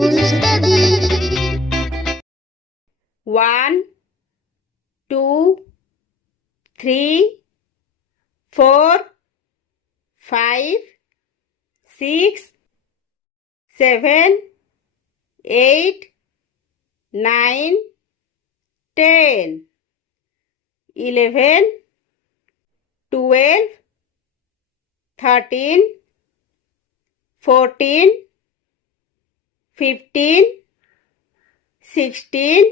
study. 1, 2, 3, 4, 5, 6, 7, 8, 9, 10, 11, 12, 13, 14, 15, 16,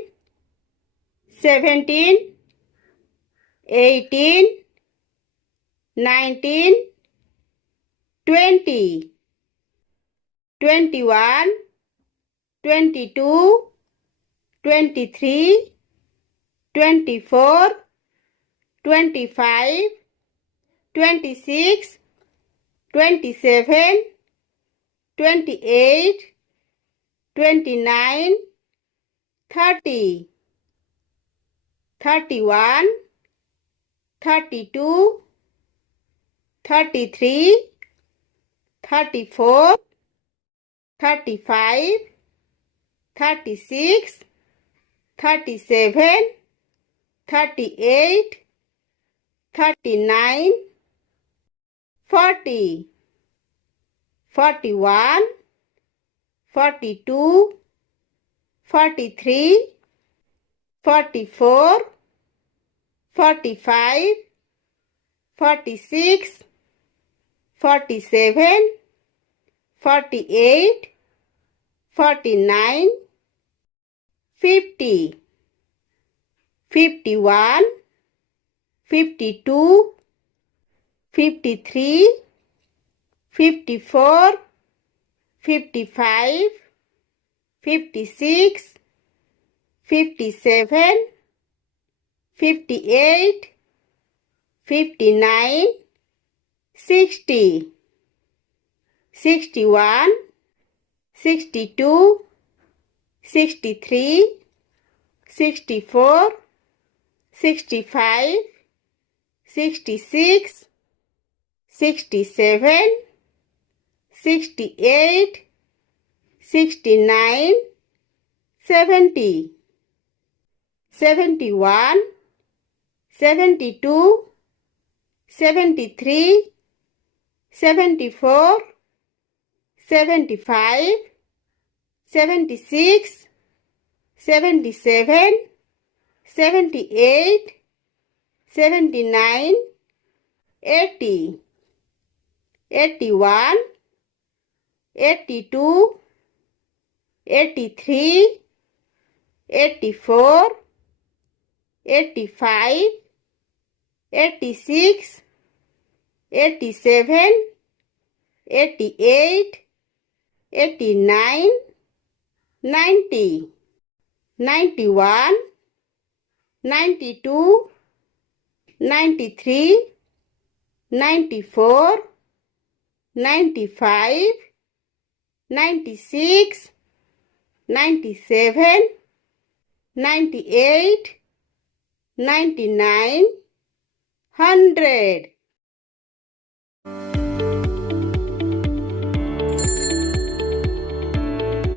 17, 18, 19, 20, 21, 22, 23, 24, 25, 26, 27, 28, 29, 30, 31, 32, 33, 34, 35, 36, 37, 38, 39, 40, 41, 42, 43, 44, 45, 46, 47, 48, 49, 50, 51, 52, 53, 54, 55, 56, 57, 58, 59, 60, 61, 62, 63, 64, 65, 66, 67, 68, 69, 70, 71, 72, 73, 74, 75, 76, 77, 78, 79, 80, 81, 82, 83, 84, 85, 86, 87, 88, 89, 90, 91, 92, 93, 94, 95, 96, 97, 98, 99, 100.